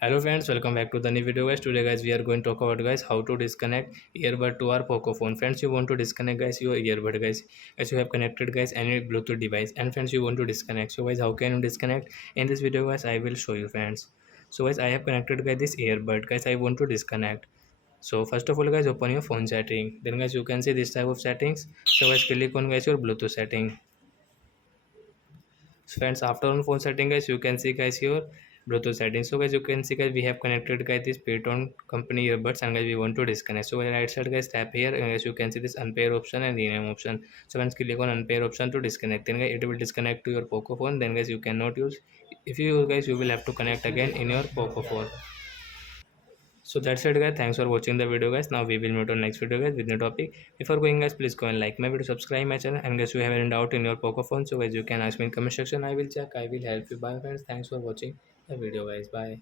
Hello friends, welcome back to the new video guys. Today guys we are going to talk about guys how to disconnect earbud to our Poco phone. Friends, you want to disconnect guys your earbud guys as you have connected guys any Bluetooth device, and friends you want to disconnect. So guys, how can you disconnect? In this video guys I will show you friends. So guys, I have connected guys this earbud guys. I want to disconnect. So first of all guys, open your phone setting. Then guys you can see this type of settings. So guys, click on guys your Bluetooth setting. So friends, after on phone setting guys, you can see guys your Bluetooth settings. So guys, you can see guys we have connected guys this Payton company earbuds, and guys we want to disconnect. So on right side guys, tap here, and guys you can see this unpair option and rename option. So once click on unpair option to disconnect, then guys it will disconnect to your Poco phone. Then guys you cannot use. If you use guys, you will have to connect again in your Poco phone. So that's it guys, thanks for watching the video guys. Now we will meet on next video guys with new topic. Before going guys, please go and like my video, subscribe my channel, and guys you have any doubt in your Poco phone, so guys you can ask me in comment section. I will check, I will help you. Bye friends, thanks for watching the video guys. Bye.